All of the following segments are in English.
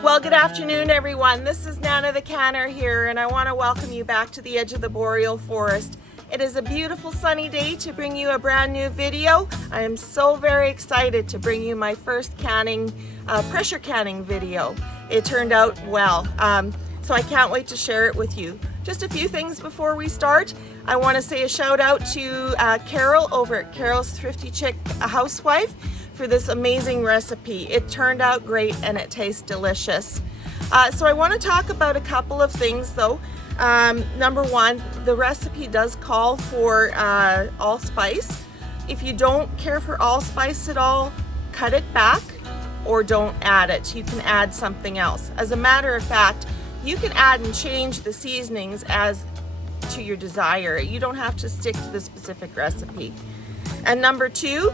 Well, good afternoon, everyone. This is Nana the Canner here, and I want to welcome you back to the edge of the boreal forest. It is a beautiful sunny day to bring you a brand new video. I am so very excited to bring you my first pressure canning video. It turned out well, so I can't wait to share it with you. Just a few things before we start. I want to say a shout out to Carol over at Carol's Thrifty Chic Housewife for this amazing recipe. It turned out great and it tastes delicious. So I want to talk about a couple of things though. Number one, the recipe does call for allspice. If you don't care for allspice at all, cut it back or don't add it. You can add something else. As a matter of fact, you can add and change the seasonings as to your desire. You don't have to stick to the specific recipe. And number two,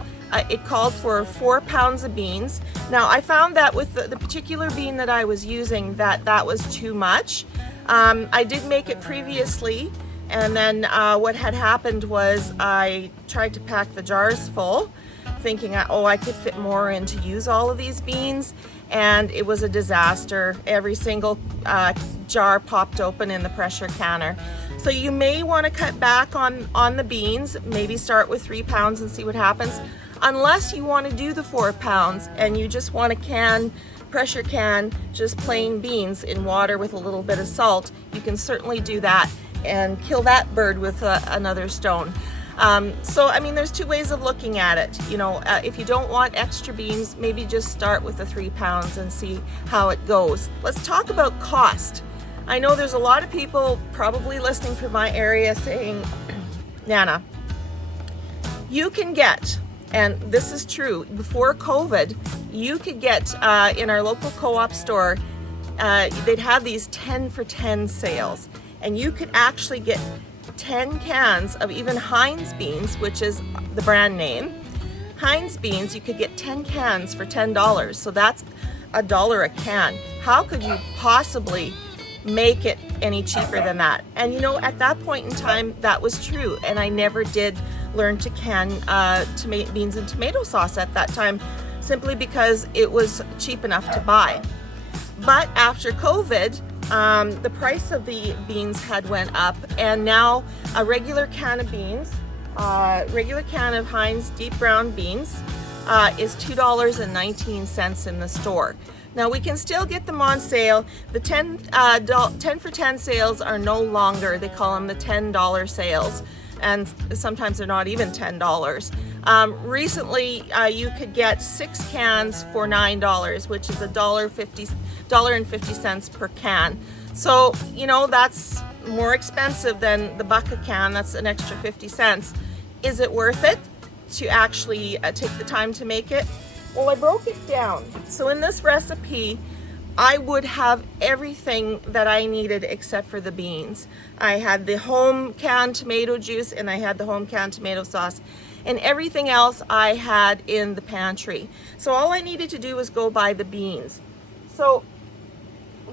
it called for 4 pounds of beans. Now I found that with the particular bean that I was using that was too much. I did make it previously, and then what had happened was I tried to pack the jars full, thinking I could fit more in to use all of these beans, and it was a disaster. Every single jar popped open in the pressure canner. So you may want to cut back on the beans, maybe start with 3 pounds and see what happens. Unless you want to do the 4 pounds and you just want to pressure can just plain beans in water with a little bit of salt, you can certainly do that and kill that bird with another stone. So I mean, there's two ways of looking at it. You know, if you don't want extra beans, maybe just start with the 3 pounds and see how it goes. Let's talk about cost. I know there's a lot of people probably listening from my area saying, Nana, you can get, and this is true, before COVID, you could get in our local co-op store, they'd have these 10 for 10 sales, and you could actually get 10 cans of even Heinz beans, which is the brand name. Heinz beans, you could get 10 cans for $10, so that's $1 a can. How could you possibly make it any cheaper than that? And you know, at that point in time, that was true, and I never did learn to can beans and tomato sauce at that time, simply because it was cheap enough to buy. But after COVID, the price of the beans had went up, and now a regular can of beans, regular can of Heinz deep brown beans is $2.19 in the store. Now we can still get them on sale. The 10 for 10 sales are no longer, they call them the $10 sales, and sometimes they're not even $10. Recently you could get 6 cans for $9, which is $1.50 per can. So you know, that's more expensive than the buck a can. That's an extra 50 cents. Is it worth it to actually take the time to make it? Well, I broke it down. So in this recipe, I would have everything that I needed except for the beans. I had the home canned tomato juice and I had the home canned tomato sauce, and everything else I had in the pantry. So all I needed to do was go buy the beans. So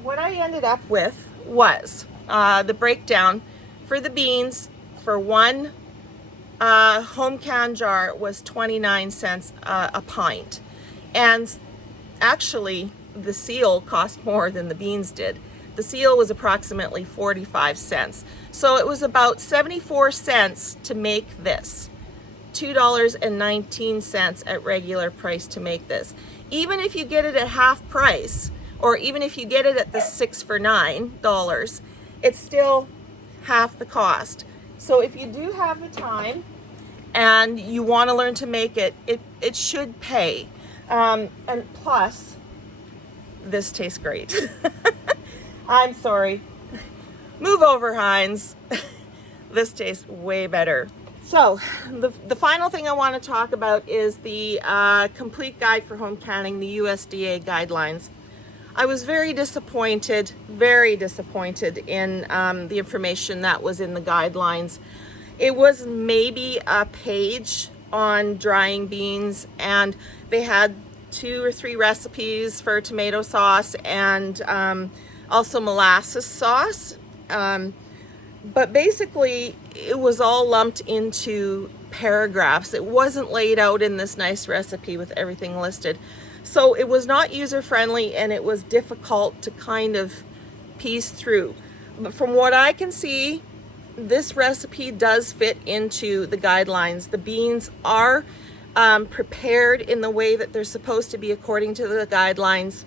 what I ended up with was the breakdown for the beans for one home can jar was 29 cents a pint. And actually, the seal cost more than the beans did. The seal was approximately 45 cents. So it was about 74 cents to make this. $2.19 at regular price to make this. Even if you get it at half price, or even if you get it at the 6 for $9, it's still half the cost. So if you do have the time and you want to learn to make it, it should pay. And plus, this tastes great. I'm sorry. Move over, Heinz. This tastes way better. So the final thing I want to talk about is the complete guide for home canning, the USDA guidelines. I was very disappointed in the information that was in the guidelines. It was maybe a page on drying beans, and they had 2 or 3 recipes for tomato sauce and also molasses sauce. But basically, it was all lumped into paragraphs. It wasn't laid out in this nice recipe with everything listed. So it was not user friendly and it was difficult to kind of piece through. But from what I can see, this recipe does fit into the guidelines. The beans are prepared in the way that they're supposed to be according to the guidelines.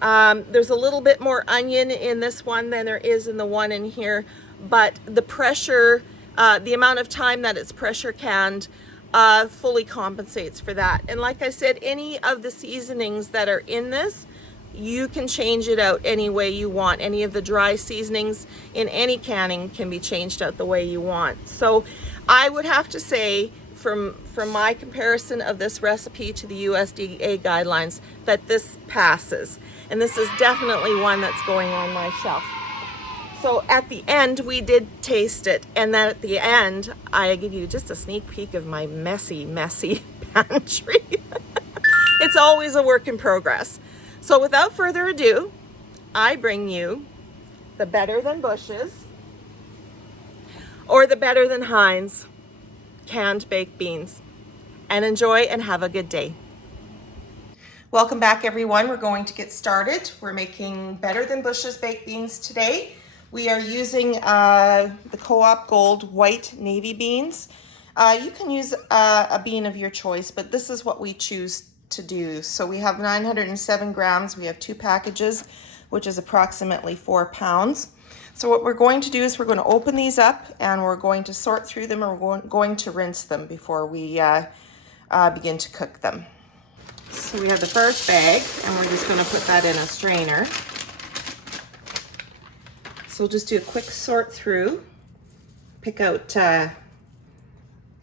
There's a little bit more onion in this one than there is in the one in here, but the pressure, the amount of time that it's pressure canned fully compensates for that. And like I said, any of the seasonings that are in this, you can change it out any way you want. Any of the dry seasonings in any canning can be changed out the way you want. So I would have to say, from my comparison of this recipe to the USDA guidelines, that this passes. And this is definitely one that's going on my shelf. So at the end, we did taste it. And then at the end, I give you just a sneak peek of my messy pantry. It's always a work in progress. So without further ado, I bring you the Better Than Busch's or the Better Than Heinz canned baked beans. And enjoy and have a good day. Welcome back, everyone. We're going to get started. We're making Better Than Busch's baked beans today. We are using the Co-op Gold white navy beans. You can use a bean of your choice, but this is what we choose to do. So we have 907 grams. We have 2 packages, which is approximately 4 pounds. So what we're going to do is we're going to open these up and we're going to sort through them, and we're going to rinse them before we begin to cook them. So we have the first bag, and we're just going to put that in a strainer. So we'll just do a quick sort through, pick out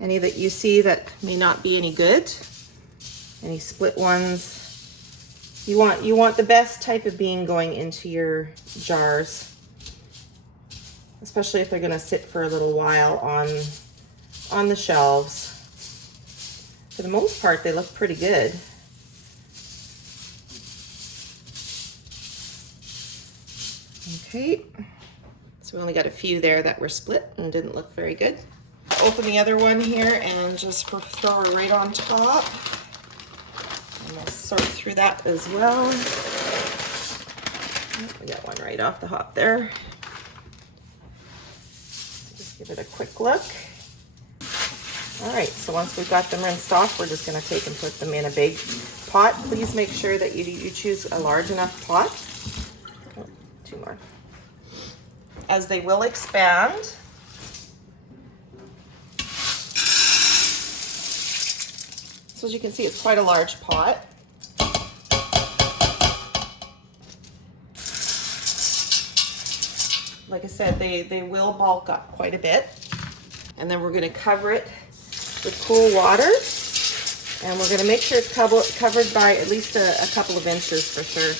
any that you see that may not be any good, any split ones. You want the best type of bean going into your jars, especially if they're going to sit for a little while on the shelves. For the most part, they look pretty good. Okay, so we only got a few there that were split and didn't look very good. Open the other one here and just throw her right on top. And we'll sort through that as well. We got one right off the hop there. Just give it a quick look. All right, so once we've got them rinsed off, we're just going to take and put them in a big pot. Please make sure that you choose a large enough pot. Oh, 2 more. As they will expand. So as you can see, it's quite a large pot. Like I said, they will bulk up quite a bit. And then we're going to cover it with cool water. And we're going to make sure it's covered by at least a couple of inches for sure.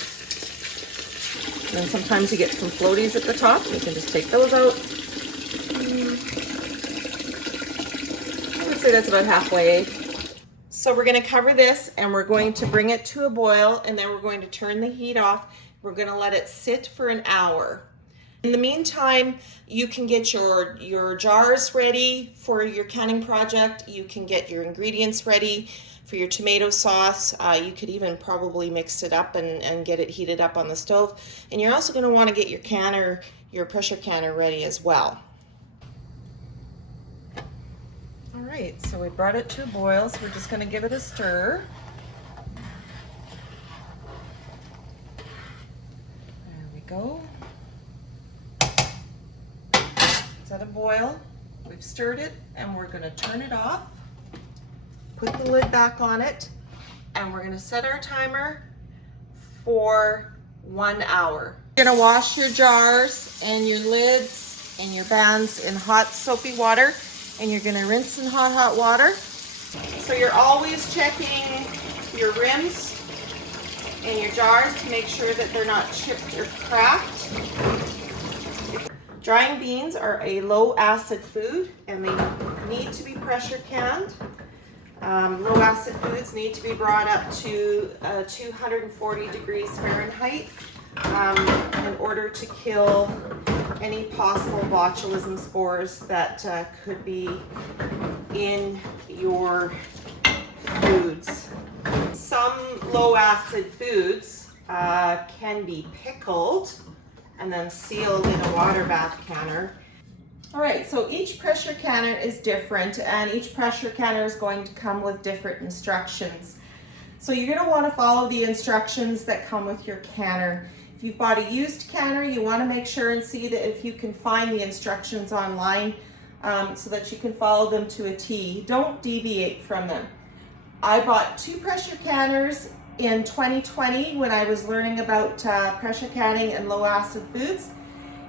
And then sometimes you get some floaties at the top. You can just take those out. I would say that's about halfway. So we're going to cover this and we're going to bring it to a boil, and then we're going to turn the heat off. We're going to let it sit for an hour. In the meantime, you can get your jars ready for your canning project. You can get your ingredients ready for your tomato sauce. You could even probably mix it up and get it heated up on the stove. And you're also going to want to get your pressure canner ready as well. All right, so we brought it to a boil, so we're just going to give it a stir. There we go. It's at a boil. We've stirred it, and we're going to turn it off. Put the lid back on it, and we're going to set our timer for 1 hour. You're going to wash your jars and your lids and your bands in hot soapy water, and you're going to rinse in hot water. So you're always checking your rims and your jars to make sure that they're not chipped or cracked. Drying beans are a low acid food, and they need to be pressure canned. Low acid foods need to be brought up to 240 degrees Fahrenheit in order to kill any possible botulism spores that could be in your foods. Some low acid foods can be pickled and then sealed in a water bath canner. All right, so each pressure canner is different, and each pressure canner is going to come with different instructions. So you're going to want to follow the instructions that come with your canner. If you've bought a used canner, you want to make sure and see that if you can find the instructions online so that you can follow them to a T. Don't deviate from them. I bought 2 pressure canners in 2020 when I was learning about pressure canning and low acid foods.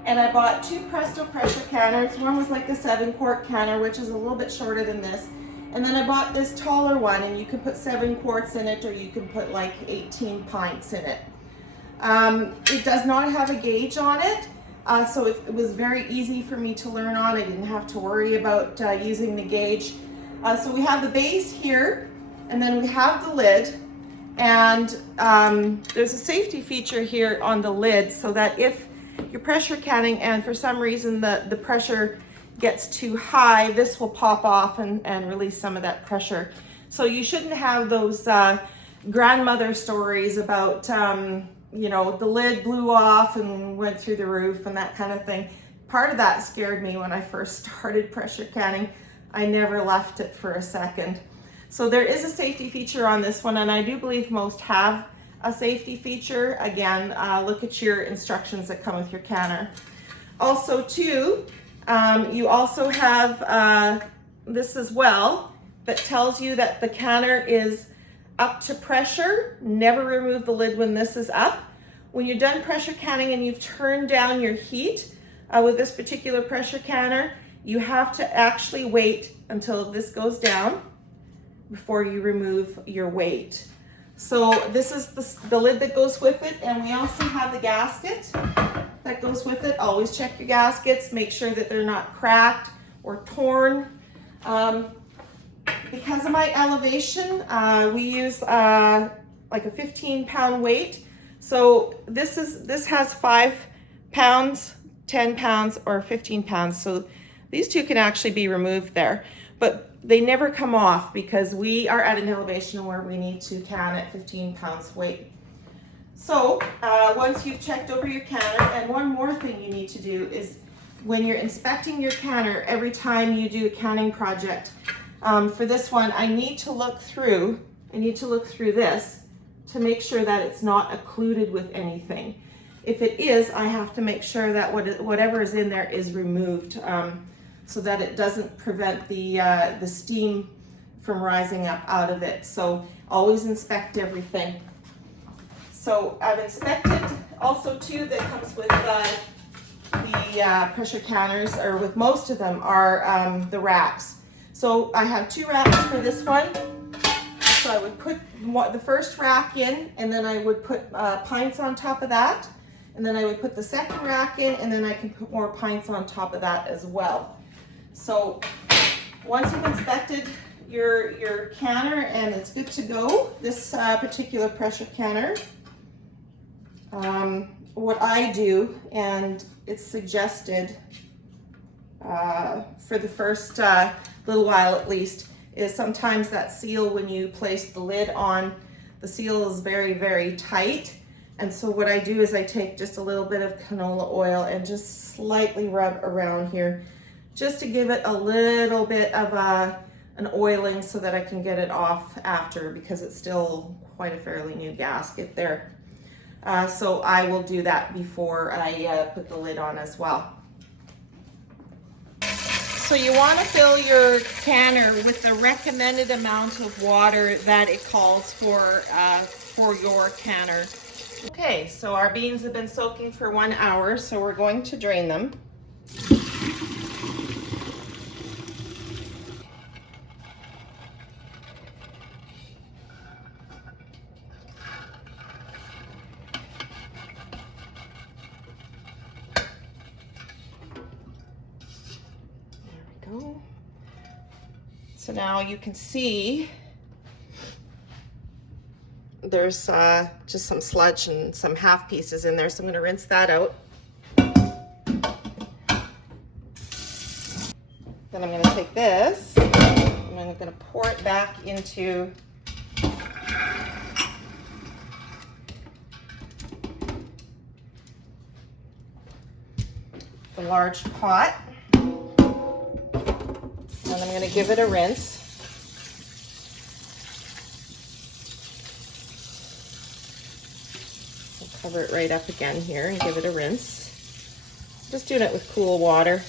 And I bought 2 Presto pressure canners. One was like a 7-quart canner, which is a little bit shorter than this. And then I bought this taller one, and you can put 7 quarts in it, or you can put like 18 pints in it. It does not have a gauge on it, so it was very easy for me to learn on. I didn't have to worry about using the gauge. So we have the base here, and then we have the lid. And there's a safety feature here on the lid so that if you're pressure canning and for some reason the pressure gets too high, this will pop off and release some of that pressure. So you shouldn't have those grandmother stories about, you know, the lid blew off and went through the roof and that kind of thing. Part of that scared me when I first started pressure canning. I never left it for a second. So there is a safety feature on this one, and I do believe most have a safety feature. Again, look at your instructions that come with your canner. Also too, you also have this as well that tells you that the canner is up to pressure. Never remove the lid when this is up. When you're done pressure canning and you've turned down your heat with this particular pressure canner, you have to actually wait until this goes down before you remove your weight. So this is the lid that goes with it, and we also have the gasket that goes with it. Always check your gaskets, make sure that they're not cracked or torn. Because of my elevation, we use like a 15-pound weight. So this has 5 pounds, 10 pounds, or 15 pounds. So these two can actually be removed there, but they never come off because we are at an elevation where we need to can at 15 pounds weight. So once you've checked over your canner, and one more thing you need to do is when you're inspecting your canner, every time you do a canning project, for this one, I need to look through this to make sure that it's not occluded with anything. If it is, I have to make sure that whatever is in there is removed so that it doesn't prevent the steam from rising up out of it. So always inspect everything. So I've inspected also too, that comes with the pressure canners, or with most of them, are the racks. So I have 2 racks for this one. So I would put the first rack in, and then I would put pints on top of that. And then I would put the second rack in, and then I can put more pints on top of that as well. So once you've inspected your canner and it's good to go, this particular pressure canner, what I do, and it's suggested for the first little while at least, is sometimes that seal, when you place the lid on, the seal is very, very tight. And so what I do is I take just a little bit of canola oil and just slightly rub around here, just to give it a little bit of an oiling so that I can get it off after, because it's still quite a fairly new gasket there. So I will do that before I put the lid on as well. So you want to fill your canner with the recommended amount of water that it calls for your canner. Okay, so our beans have been soaking for 1 hour, so we're going to drain them. Go. So now you can see there's just some sludge and some half pieces in there, so I'm going to rinse that out. Then I'm going to take this and I'm going to pour it back into the large pot. And I'm going to give it a rinse. I'll cover it right up again here and give it a rinse. Just doing it with cool water.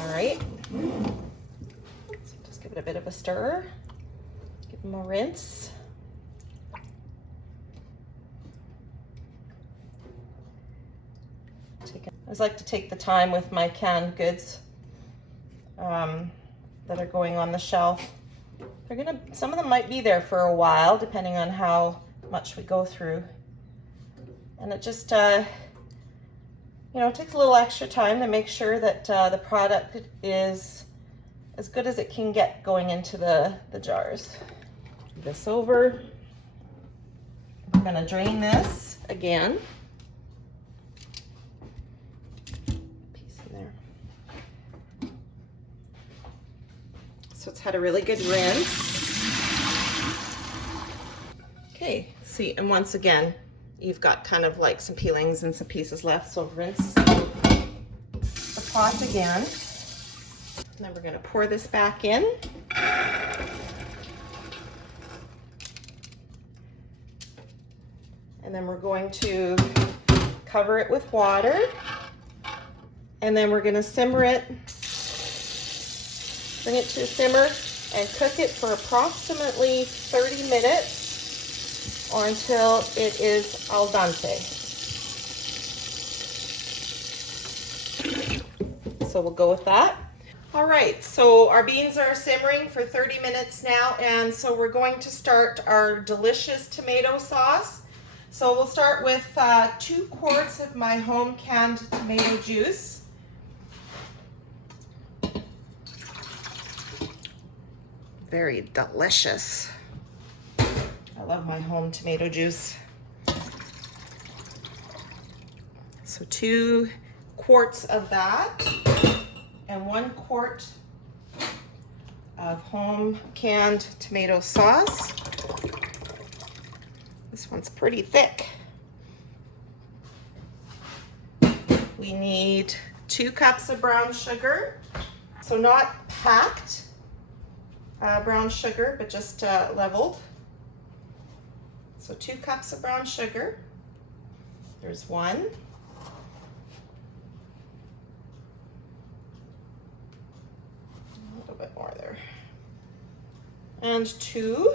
All right. So just give it a bit of a stir. Give them a rinse. I always like to take the time with my canned goods that are going on the shelf. Some of them might be there for a while, depending on how much we go through. And it just, you know, it takes a little extra time to make sure that the product is as good as it can get going into the jars. Move this over. We're gonna drain this again. So it's had a really good rinse. Okay, see, and once again, you've got kind of like some peelings and some pieces left, so rinse the pot again. And then we're gonna pour this back in. And then we're going to cover it with water. And then we're gonna simmer it. Bring it to a simmer and cook it for approximately 30 minutes or until it is al dente. So we'll go with that. All right, so our beans are simmering for 30 minutes now, and so we're going to start our delicious tomato sauce. So we'll start with 2 quarts of my home canned tomato juice. Very delicious. I love my home tomato juice. So 2 quarts of that and 1 quart of home canned tomato sauce. This one's pretty thick. We need 2 cups of brown sugar. So not packed brown sugar, but just leveled. So 2 cups of brown sugar. There's 1. A little bit more there. And 2.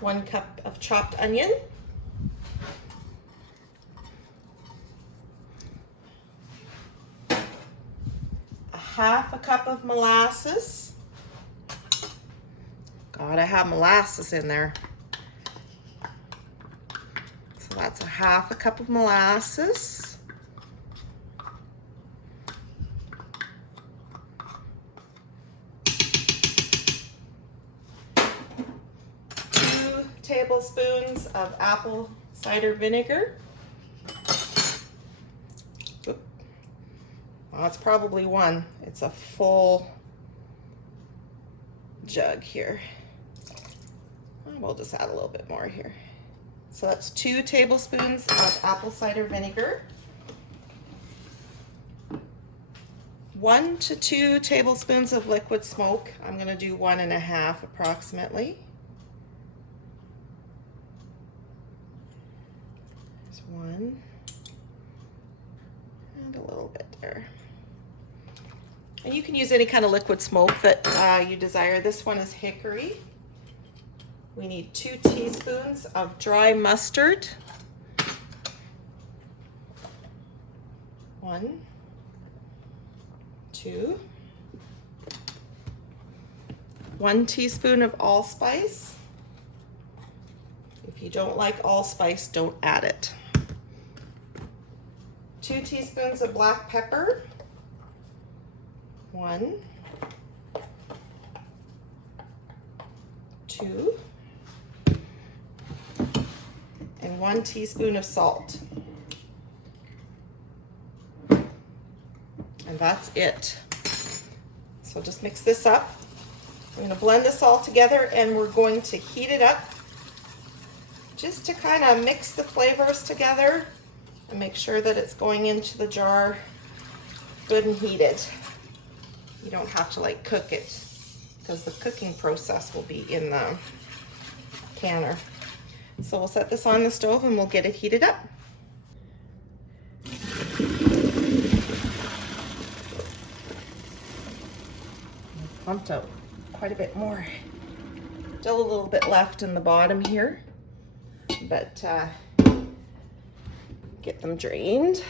1 cup of chopped onion. Half a cup of molasses. Gotta have molasses in there. So that's a half a cup of molasses. Two tablespoons of apple cider vinegar. It's probably 1. It's a full jug here. We'll just add a little bit more here. So that's 2 tablespoons of apple cider vinegar. 1 to 2 tablespoons of liquid smoke. I'm going to do 1.5 approximately. There's 1. And a little bit there. And you can use any kind of liquid smoke that you desire. This one is hickory. We need 2 teaspoons of dry mustard. 1, 2. 1 teaspoon of allspice. If you don't like allspice, don't add it. 2 teaspoons of black pepper. 1, 2, and 1 teaspoon of salt. And that's it. So just mix this up. I'm going to blend this all together and we're going to heat it up just to kind of mix the flavors together and make sure that it's going into the jar good and heated. You don't have to like cook it because the cooking process will be in the canner. So we'll set this on the stove and we'll get it heated up. Pumped out quite a bit more. Still a little bit left in the bottom here, but get them drained.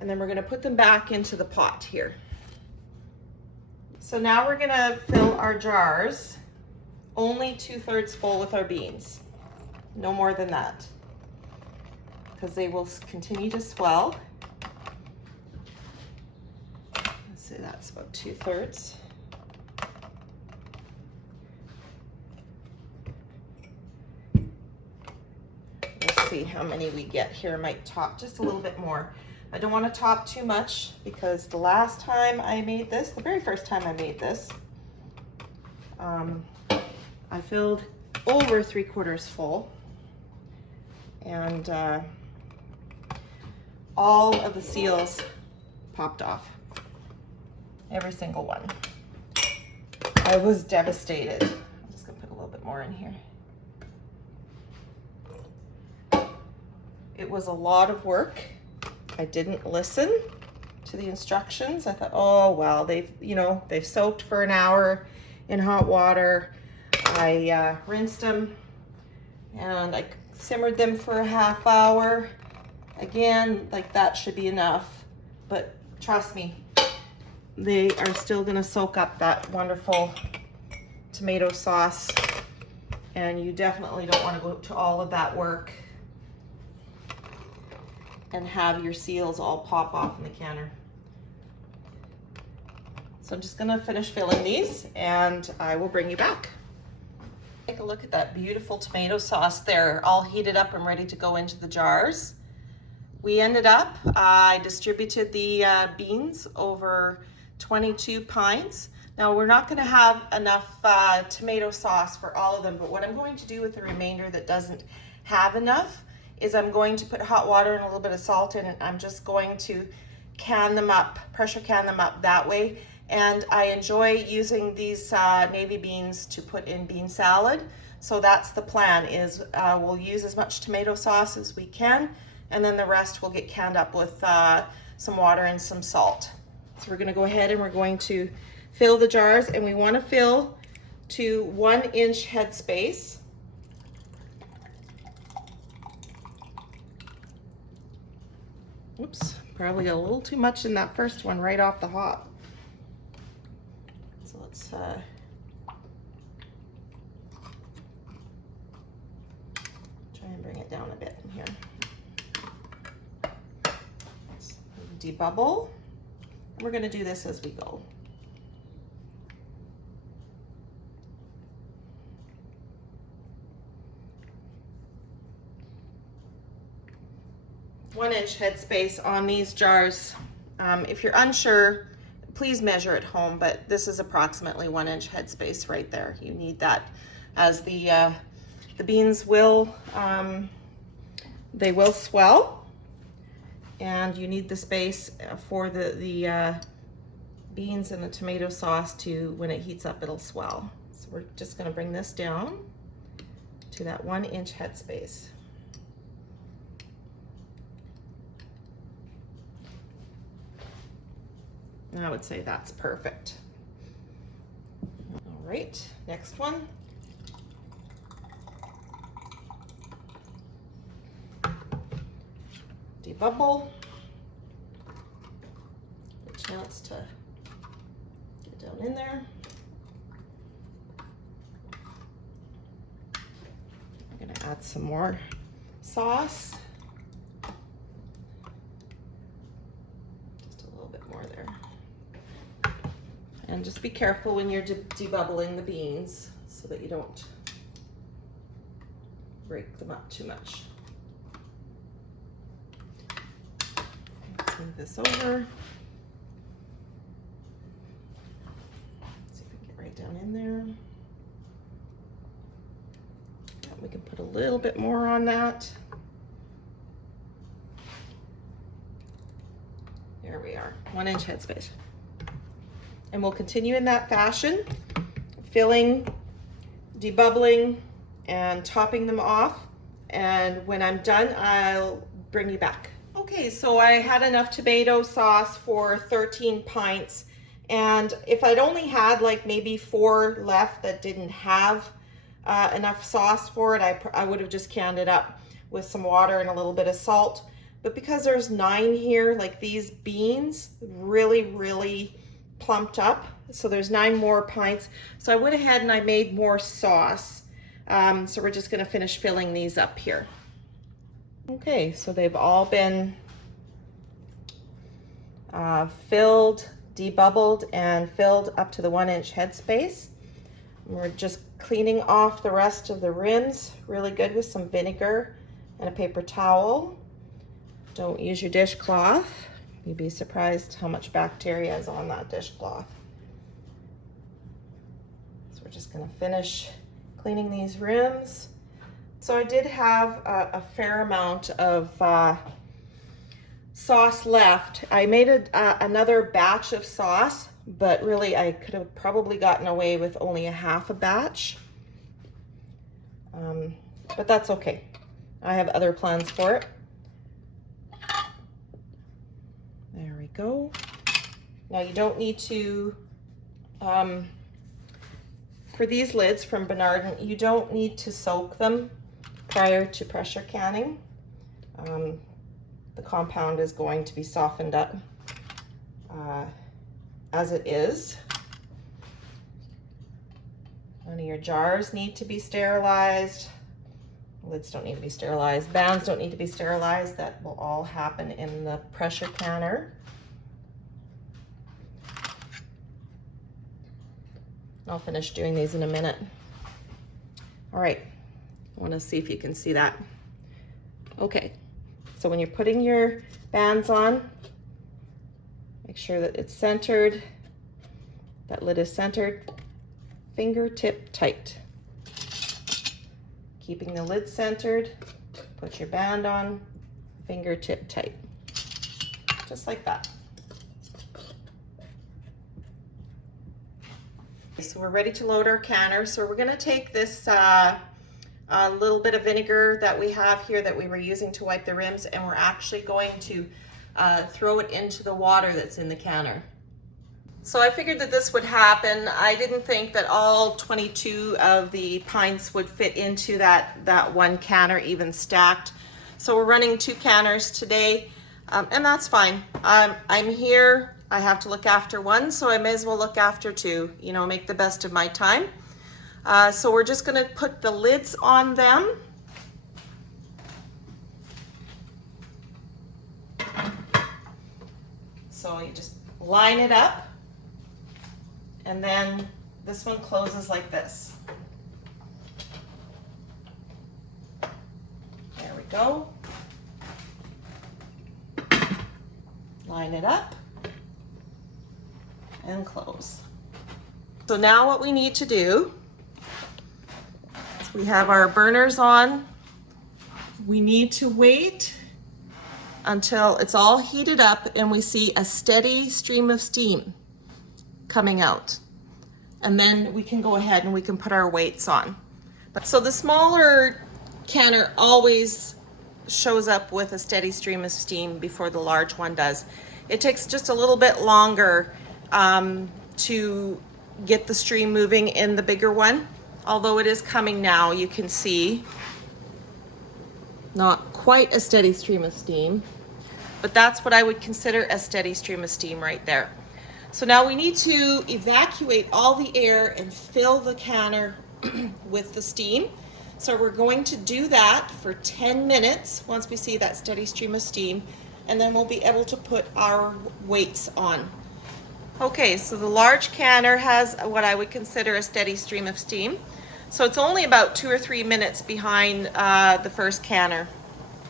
And then we're gonna put them back into the pot here. So now we're gonna fill our jars only 2/3 full with our beans. No more than that, because they will continue to swell. Let's say that's about 2/3. Let's see how many we get here. I might top just a little bit more. I don't want to top too much because the last time I made this, the very first time I made this, I filled over 3/4 full, and all of the seals popped off. Every single one. I was devastated. I'm just gonna put a little bit more in here. It was a lot of work. I didn't listen to the instructions. I thought, oh well, they've soaked for an hour in hot water. I rinsed them and I simmered them for a half hour. Again, like that should be enough, but trust me, they are still gonna soak up that wonderful tomato sauce, and you definitely don't want to go to all of that work and have your seals all pop off in the canner. So I'm just gonna finish filling these and I will bring you back. Take a look at that beautiful tomato sauce there, all heated up and ready to go into the jars. We ended up, I distributed the beans over 22 pints. Now we're not gonna have enough tomato sauce for all of them, but what I'm going to do with the remainder that doesn't have enough is I'm going to put hot water and a little bit of salt in it. I'm just going to can them up, pressure can them up that way. And I enjoy using these navy beans to put in bean salad. So that's the plan, is we'll use as much tomato sauce as we can, and then the rest will get canned up with some water and some salt. So we're gonna go ahead and we're going to fill the jars, and we wanna fill to 1 inch headspace. Oops, probably got a little too much in that first one right off the hop. So let's try and bring it down a bit in here. Let's debubble. We're gonna do this as we go. One-inch headspace on these jars. If you're unsure, please measure at home, but this is approximately 1-inch headspace right there. You need that, as the beans will, they will swell, and you need the space for the beans and the tomato sauce to, when it heats up, it'll swell. So we're just gonna bring this down to that 1-inch headspace. And I would say that's perfect. All right, next one. Debubble. A chance to get down in there. I'm gonna add some more sauce. Just a little bit more there. And just be careful when you're debubbling the beans so that you don't break them up too much. Let's move this over. down in there. We can put a little bit more on that. There we are, 1 inch headspace. And we'll continue in that fashion, filling, debubbling, and topping them off. And when I'm done, I'll bring you back. Okay, so I had enough tomato sauce for 13 pints. And if I'd only had like maybe 4 left that didn't have enough sauce for it, I would have just canned it up with some water and a little bit of salt. But because there's 9 here, like these beans really plumped up, so there's 9 more pints. So I went ahead and I made more sauce. So we're just going to finish filling these up here. Okay, so they've all been filled, debubbled, and filled up to the 1 inch headspace. We're just cleaning off the rest of the rims really good with some vinegar and a paper towel. Don't use your dishcloth. You'd be surprised how much bacteria is on that dishcloth. So we're just going to finish cleaning these rims. So I did have a fair amount of sauce left. I made another batch of sauce, but really I could have probably gotten away with only a half a batch. But that's okay. I have other plans for it. There we go. Now you don't need to, for these lids from Bernardin, you don't need to soak them prior to pressure canning. The compound is going to be softened up as it is. None of your jars need to be sterilized. Lids don't need to be sterilized. Bands don't need to be sterilized. That will all happen in the pressure canner. I'll finish doing these in a minute. All right, I want to see if you can see that. Okay, so when you're putting your bands on, make sure that it's centered, that lid is centered, fingertip tight. Keeping the lid centered, put your band on, fingertip tight, just like that. So we're ready to load our canner. So we're going to take this little bit of vinegar that we have here that we were using to wipe the rims, and we're actually going to throw it into the water that's in the canner. So I figured that this would happen. I didn't think that all 22 of the pints would fit into that one canner even stacked. So we're running 2 canners today, and that's fine. I'm here, I have to look after one, so I may as well look after 2, you know, make the best of my time. So we're just gonna put the lids on them. So you just line it up. And then this one closes like this. There we go. Line it up and close. So now what we need to do is we have our burners on. We need to wait until it's all heated up and we see a steady stream of steam coming out, and then we can go ahead and we can put our weights on. So the smaller canner always shows up with a steady stream of steam before the large one does. It takes just a little bit longer to get the stream moving in the bigger one, although it is coming now. You can see not quite a steady stream of steam, but that's what I would consider a steady stream of steam right there. So now we need to evacuate all the air and fill the canner with the steam. So we're going to do that for 10 minutes once we see that steady stream of steam, and then we'll be able to put our weights on. Okay, so the large canner has what I would consider a steady stream of steam. So it's only about 2 or 3 minutes behind the first canner.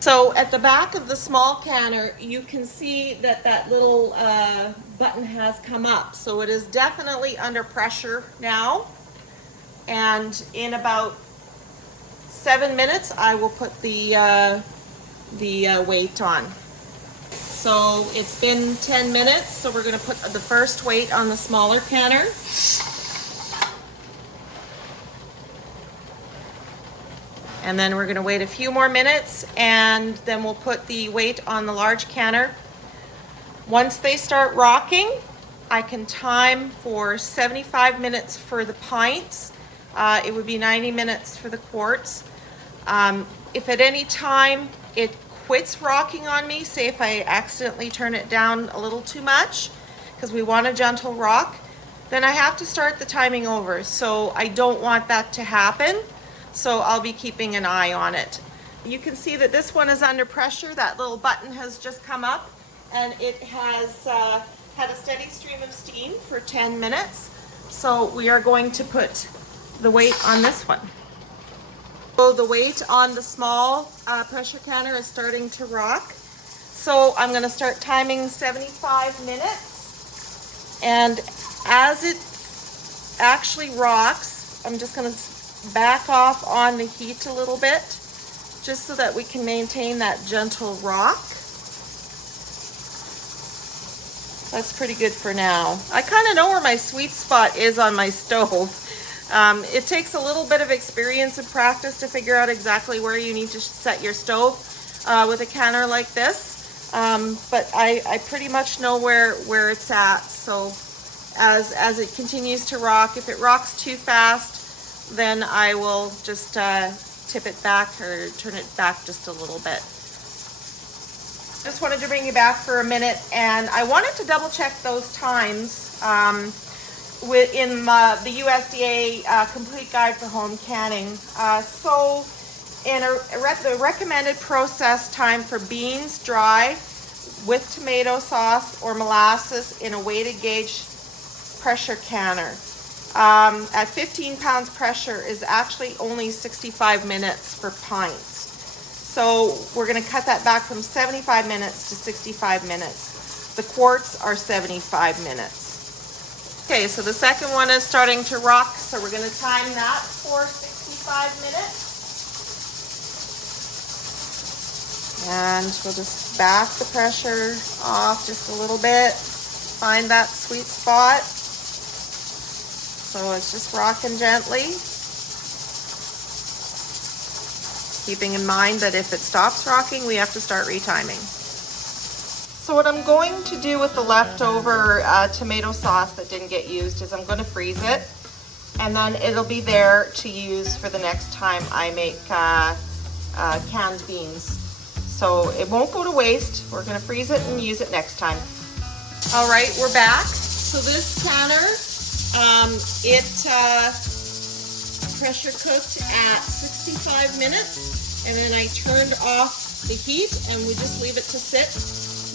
So at the back of the small canner, you can see that that little button has come up. So it is definitely under pressure now. And in about 7 minutes, I will put the weight on. So it's been 10 minutes, so we're going to put the first weight on the smaller canner. And then we're going to wait a few more minutes, and then we'll put the weight on the large canner. Once they start rocking, I can time for 75 minutes for the pints. It would be 90 minutes for the quarts. If at any time it quits rocking on me, say if I accidentally turn it down a little too much, because we want a gentle rock, then I have to start the timing over. So I don't want that to happen. So I'll be keeping an eye on it. You can see that this one is under pressure. That little button has just come up, and it has had a steady stream of steam for 10 minutes. So we are going to put the weight on this one. So the weight on the small pressure canner is starting to rock. So I'm going to start timing 75 minutes. And as it actually rocks, I'm just going to back off on the heat a little bit, just so that we can maintain that gentle rock. That's pretty good for now. I kind of know where my sweet spot is on my stove. It takes a little bit of experience and practice to figure out exactly where you need to set your stove with a canner like this. But I pretty much know where it's at. So as it continues to rock, if it rocks too fast, then I will just tip it back or turn it back just a little bit. Just wanted to bring you back for a minute, and I wanted to double check those times in the USDA Complete Guide for Home Canning. So in the recommended process time for beans dry with tomato sauce or molasses in a weighted gauge pressure canner at 15 pounds pressure is actually only 65 minutes for pints. So we're going to cut that back from 75 minutes to 65 minutes. The quarts are 75 minutes. Okay, so the second one is starting to rock, so we're going to time that for 65 minutes. And we'll just back the pressure off just a little bit, find that sweet spot. So it's just rocking gently. Keeping in mind that if it stops rocking, we have to start retiming. So what I'm going to do with the leftover tomato sauce that didn't get used is I'm going to freeze it, and then it'll be there to use for the next time I make canned beans. So it won't go to waste. We're going to freeze it and use it next time. All right, we're back. So this canner, it pressure cooked at 65 minutes, and then I turned off the heat and we just leave it to sit.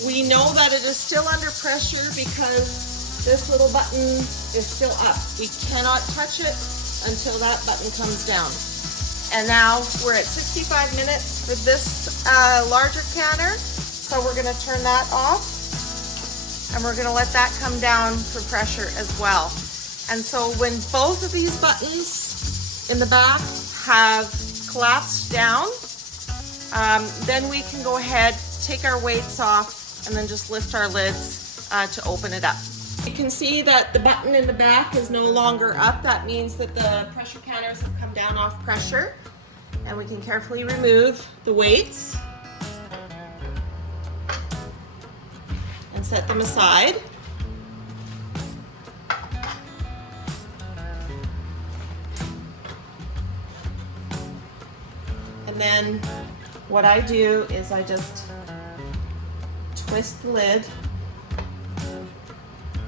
We know that it is still under pressure because this little button is still up. We cannot touch it until that button comes down. And now we're at 65 minutes for this larger canner. So we're going to turn that off, and we're going to let that come down for pressure as well. And so when both of these buttons in the back have collapsed down, then we can go ahead, take our weights off, and then just lift our lids to open it up. You can see that the button in the back is no longer up. That means that the pressure canners have come down off pressure, and we can carefully remove the weights and set them aside. And then what I do is I just twist the lid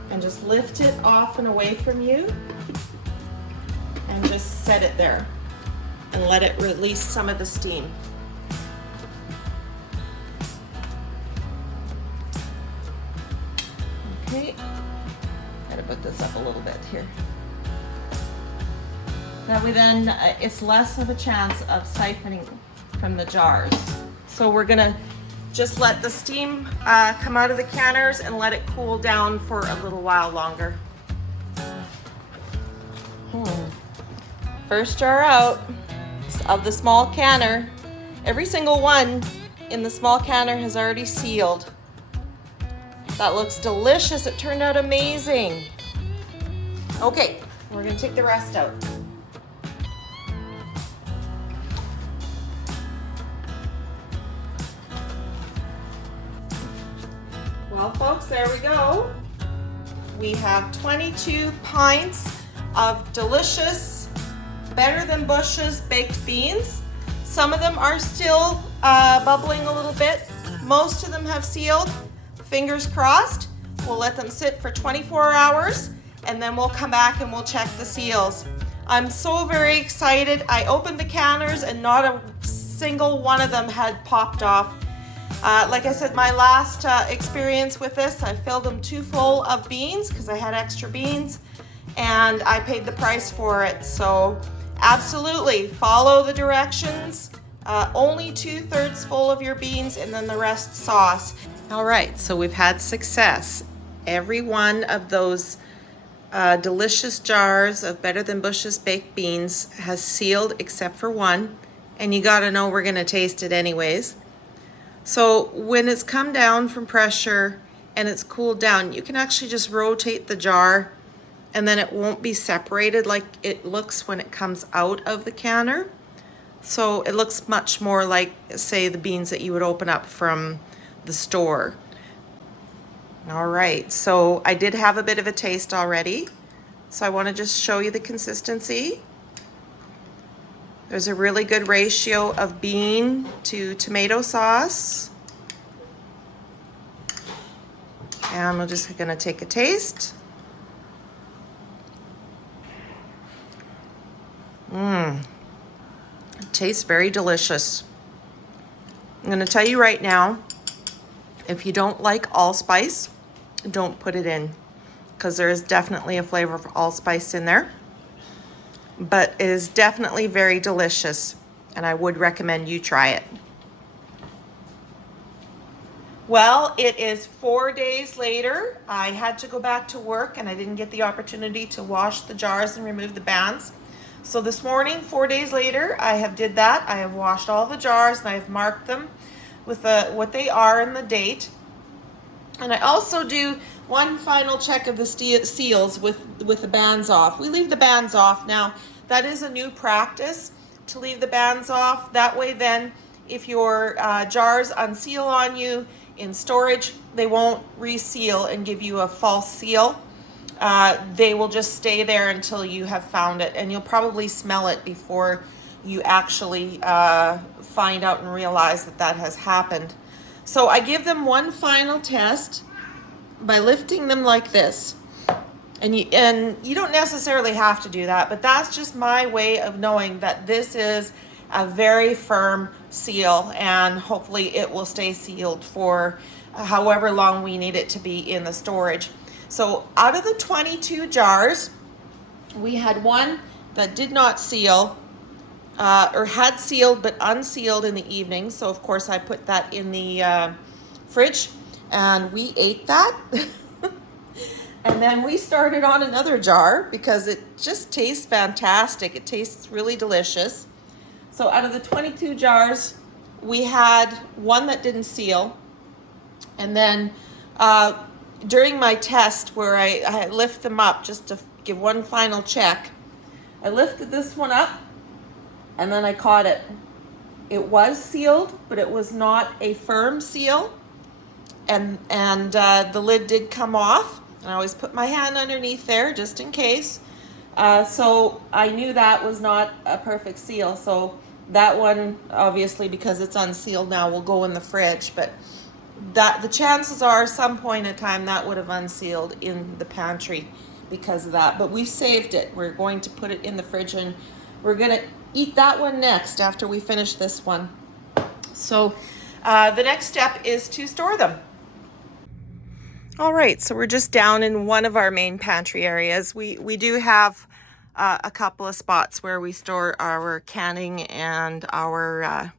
and just lift it off and away from you and just set it there and let it release some of the steam. Okay, gotta put this up a little bit here. That way then it's less of a chance of siphoning from the jars. So we're gonna just let the steam come out of the canners and let it cool down for a little while longer. First jar out of the small canner. Every single one in the small canner has already sealed. That looks delicious. It turned out amazing. Okay, we're gonna take the rest out. Well, folks, there we go. We have 22 pints of delicious, better than Busch's baked beans. Some of them are still bubbling a little bit. Most of them have sealed. Fingers crossed. We'll let them sit for 24 hours and then we'll come back and we'll check the seals. I'm so very excited. I opened the canners and not a single one of them had popped off. Like I said, my last experience with this, I filled them too full of beans because I had extra beans and I paid the price for it. So absolutely follow the directions. Only 2/3 full of your beans and then the rest sauce. All right, so we've had success. Every one of those delicious jars of Better Than Busch's baked beans has sealed except for one, and you gotta know we're gonna taste it anyways. So when it's come down from pressure and it's cooled down, you can actually just rotate the jar and then it won't be separated like it looks when it comes out of the canner. So it looks much more like, say, the beans that you would open up from the store. All right, so I did have a bit of a taste already. So I want to just show you the consistency. There's a really good ratio of bean to tomato sauce. And we're just gonna take a taste. It tastes very delicious. I'm gonna tell you right now, if you don't like allspice, don't put it in, because there is definitely a flavor of allspice in there. But it is definitely very delicious, and I would recommend you try it. Well, it is 4 days later. I had to go back to work and I didn't get the opportunity to wash the jars and remove the bands. So this morning, 4 days later, I have did that. I have washed all the jars and I have marked them with what they are and the date. And I also do one final check of the seals with the bands off. We leave the bands off now. That is a new practice, to leave the bands off. That way then, if your jars unseal on you in storage, they won't reseal and give you a false seal. They will just stay there until you have found it, and you'll probably smell it before you actually find out and realize that that has happened. So I give them one final test by lifting them like this. And you don't necessarily have to do that, but that's just my way of knowing that this is a very firm seal, and hopefully it will stay sealed for however long we need it to be in the storage. So out of the 22 jars, we had one that did not seal, or had sealed but unsealed in the evening. So of course I put that in the fridge and we ate that. And then we started on another jar because it just tastes fantastic. It tastes really delicious. So out of the 22 jars, we had one that didn't seal. And then during my test where I lift them up just to give one final check, I lifted this one up and then I caught it. It was sealed, but it was not a firm seal. And the lid did come off. I always put my hand underneath there just in case. So I knew that was not a perfect seal. So that one, obviously, because it's unsealed now, will go in the fridge. But that the chances are some point in time that would have unsealed in the pantry because of that. But we've saved it. We're going to put it in the fridge and we're going to eat that one next after we finish this one. So the next step is to store them. All right, so we're just down in one of our main pantry areas. We do have a couple of spots where we store our canning and our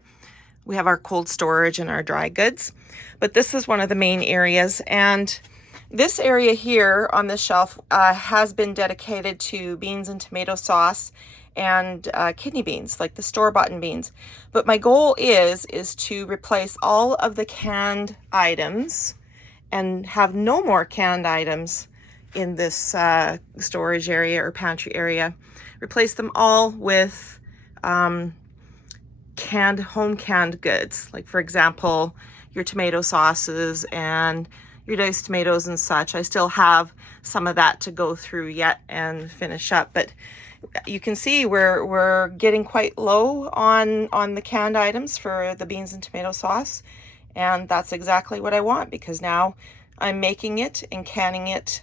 We have our cold storage and our dry goods, but this is one of the main areas. And this area here on this shelf has been dedicated to beans and tomato sauce and kidney beans, like the store-bought beans. But my goal is to replace all of the canned items and have no more canned items in this storage area or pantry area. Replace them all with home canned goods, like for example, your tomato sauces and your diced tomatoes and such. I still have some of that to go through yet and finish up, but you can see we're getting quite low on the canned items for the beans and tomato sauce, and that's exactly what I want, because now I'm making it and canning it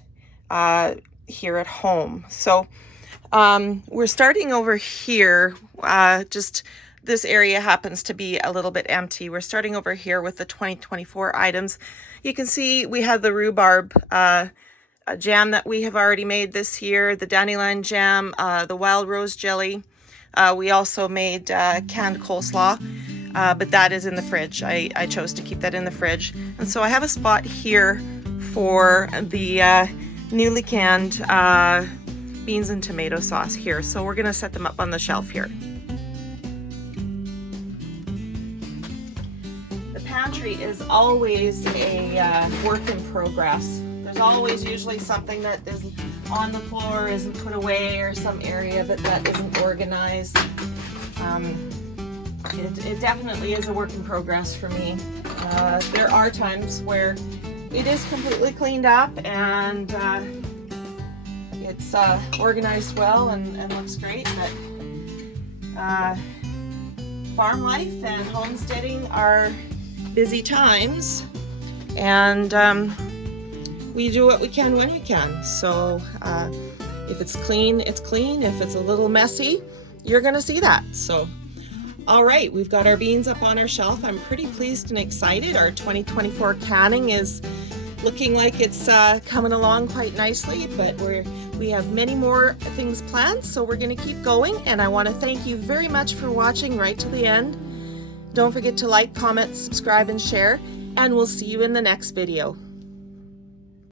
here at home. So we're starting over here. Just this area happens to be a little bit empty. We're starting over here with the 2024 items. You can see we have the rhubarb a jam that we have already made this year, the dandelion jam, the wild rose jelly. We also made canned coleslaw, but that is in the fridge. I chose to keep that in the fridge. And so I have a spot here for the newly canned beans and tomato sauce here. So we're gonna set them up on the shelf here. The pantry is always a work in progress. There's always usually something that is on the floor, isn't put away, or some area that isn't organized. It definitely is a work in progress for me. There are times where it is completely cleaned up and it's organized well and looks great, but farm life and homesteading are busy times, and we do what we can when we can. So if it's clean, it's clean. If it's a little messy, you're gonna see that. So, all right, we've got our beans up on our shelf. I'm pretty pleased and excited. Our 2024 canning is looking like it's coming along quite nicely, but we have many more things planned, so we're gonna keep going. And I wanna thank you very much for watching right to the end. Don't forget to like, comment, subscribe, and share, and we'll see you in the next video.